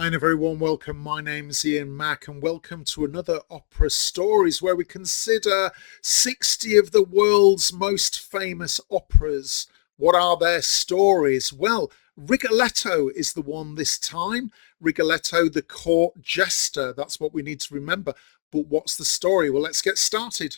Hi and a very warm welcome. My name's Ian Mack and welcome to another Opera Stories where we consider 60 of the world's most famous operas. What are their stories? Well, Rigoletto is the one this time. Rigoletto, the court jester. That's what we need to remember. But what's the story? Well, let's get started.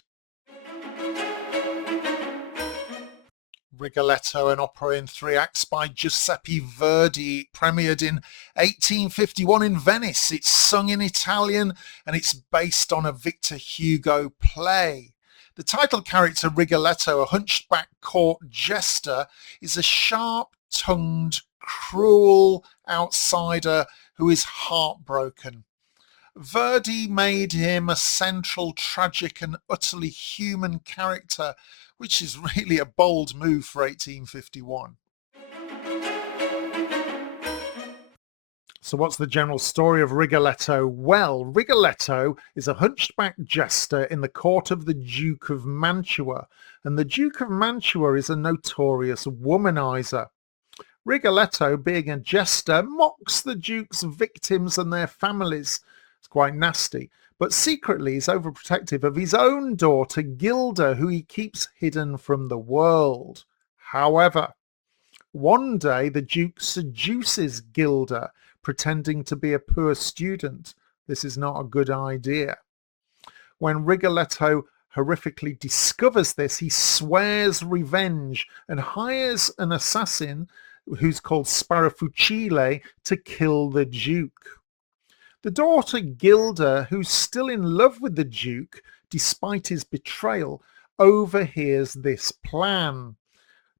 Rigoletto, an opera in 3 acts by Giuseppe Verdi, premiered in 1851 in Venice. It's sung in Italian and it's based on a Victor Hugo play. The title character Rigoletto, a hunchback court jester, is a sharp-tongued, cruel outsider who is heartbroken. Verdi made him a central, tragic and utterly human character, which is really a bold move for 1851. So what's the general story of Rigoletto? Well, Rigoletto is a hunchback jester in the court of the Duke of Mantua, and the Duke of Mantua is a notorious womanizer. Rigoletto, being a jester, mocks the Duke's victims and their families. It's quite nasty, but secretly is overprotective of his own daughter Gilda, who he keeps hidden from the world. However, one day the Duke seduces Gilda, pretending to be a poor student. This is not a good idea. When Rigoletto horrifically discovers this, he swears revenge and hires an assassin who's called Sparafucile to kill the Duke. The daughter Gilda, who's still in love with the Duke despite his betrayal, overhears this plan.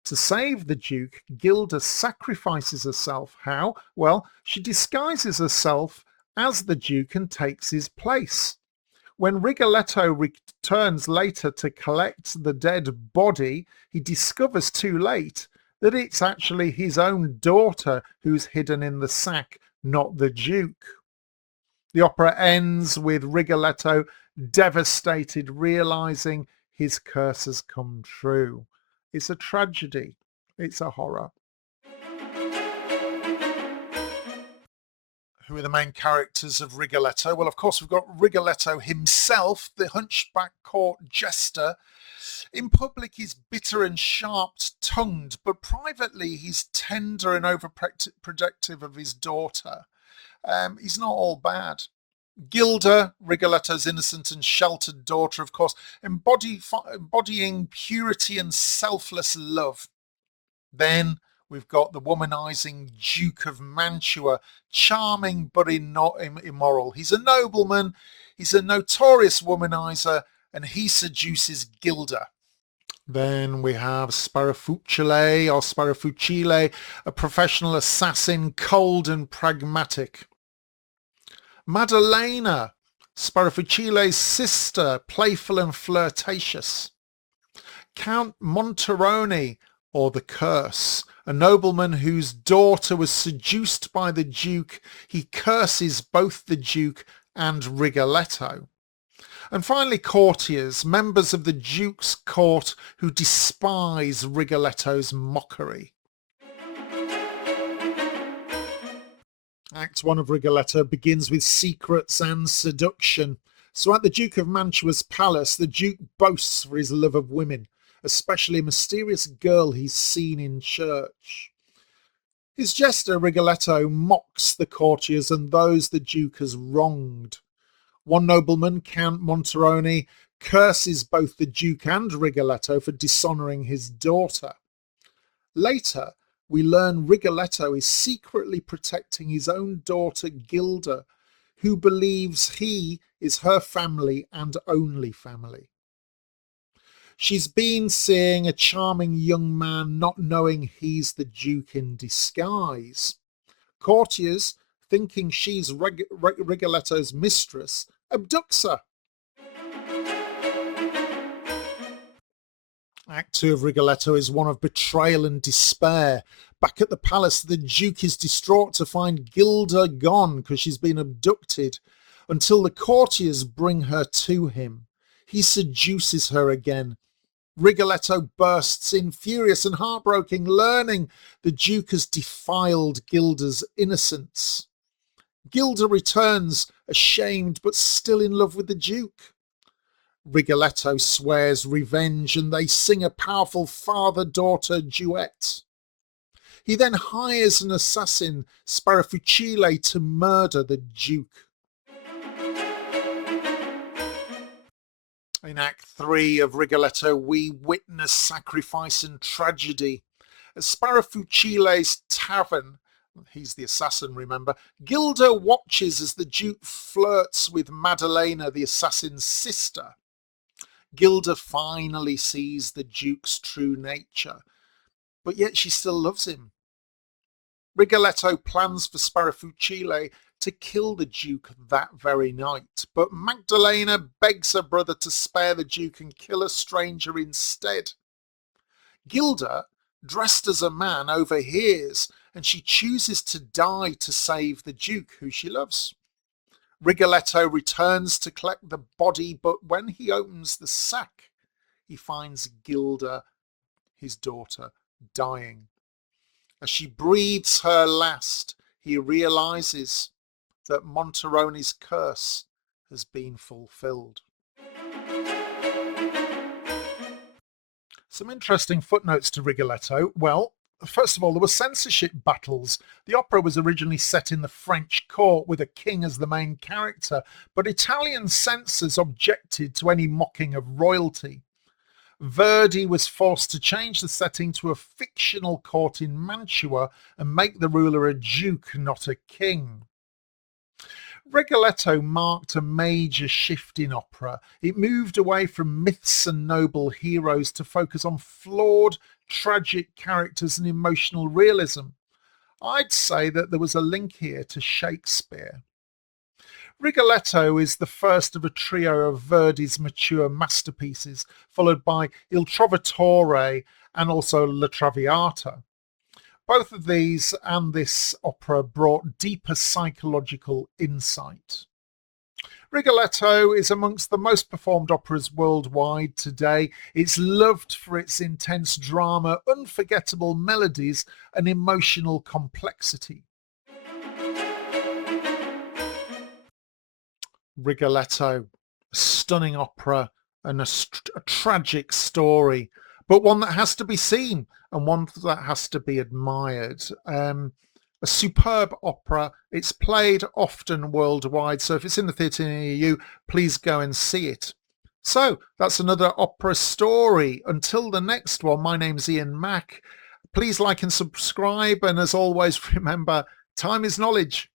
To save the Duke, Gilda sacrifices herself. How? Well, she disguises herself as the Duke and takes his place. When Rigoletto returns later to collect the dead body, he discovers too late that it's actually his own daughter who's hidden in the sack, not the Duke. The opera ends with Rigoletto devastated, realizing his curse has come true. It's a tragedy. It's a horror. Who are the main characters of Rigoletto? Well, of course, we've got Rigoletto himself, the hunchback court jester. In public, he's bitter and sharp-tongued, but privately, he's tender and overprotective of his daughter. He's not all bad. Gilda, Rigoletto's innocent and sheltered daughter, of course, embodying purity and selfless love. Then we've got the womanizing Duke of Mantua, charming but not immoral. He's a nobleman, he's a notorious womanizer, and he seduces Gilda. Then we have Sparafucile, a professional assassin, cold and pragmatic. Maddalena, Sparafucile's sister, playful and flirtatious. Count Monterone, or the Curse, a nobleman whose daughter was seduced by the Duke. He curses both the Duke and Rigoletto. And finally, courtiers, members of the Duke's court who despise Rigoletto's mockery. Act 1 of Rigoletto begins with secrets and seduction. So at the Duke of Mantua's palace, the Duke boasts for his love of women, especially a mysterious girl he's seen in church. His jester Rigoletto mocks the courtiers and those the Duke has wronged. One nobleman, Count Monterone, curses both the Duke and Rigoletto for dishonouring his daughter. Later, we learn Rigoletto is secretly protecting his own daughter Gilda, who believes he is her family and only family. She's been seeing a charming young man, not knowing he's the Duke in disguise. Courtiers, thinking she's Rigoletto's mistress, abducts her. Act 2 of Rigoletto is one of betrayal and despair. Back at the palace, the Duke is distraught to find Gilda gone because she's been abducted, until the courtiers bring her to him. He seduces her again. Rigoletto bursts in, furious and heartbroken, learning the Duke has defiled Gilda's innocence. Gilda returns, ashamed but still in love with the Duke. Rigoletto swears revenge and they sing a powerful father-daughter duet. He then hires an assassin, Sparafucile, to murder the Duke. In Act 3 of Rigoletto, we witness sacrifice and tragedy. At Sparafucile's tavern, he's the assassin, remember, Gilda watches as the Duke flirts with Maddalena, the assassin's sister. Gilda finally sees the Duke's true nature, but yet she still loves him. Rigoletto plans for Sparafucile to kill the Duke that very night, but Magdalena begs her brother to spare the Duke and kill a stranger instead. Gilda, dressed as a man, overhears, and she chooses to die to save the Duke, who she loves. Rigoletto returns to collect the body, but when he opens the sack, he finds Gilda, his daughter, dying. As she breathes her last, he realizes that Monterone's curse has been fulfilled. Some interesting footnotes to Rigoletto. Well, first of all, there were censorship battles. The opera was originally set in the French court with a king as the main character, but Italian censors objected to any mocking of royalty. Verdi was forced to change the setting to a fictional court in Mantua and make the ruler a duke, not a king. Rigoletto marked a major shift in opera. It moved away from myths and noble heroes to focus on flawed, tragic characters and emotional realism. I'd say that there was a link here to Shakespeare. Rigoletto is the first of a trio of Verdi's mature masterpieces, followed by Il Trovatore and also La Traviata. Both of these and this opera brought deeper psychological insight. Rigoletto is amongst the most performed operas worldwide today. It's loved for its intense drama, unforgettable melodies, and emotional complexity. Rigoletto, a stunning opera and a tragic story, but one that has to be seen and one that has to be admired. A superb opera. It's played often worldwide, so if it's in the theatre near you, please go and see it. So that's another opera story. Until the next one, my name's Ian Mack. Please like and subscribe, and as always, remember, time is knowledge.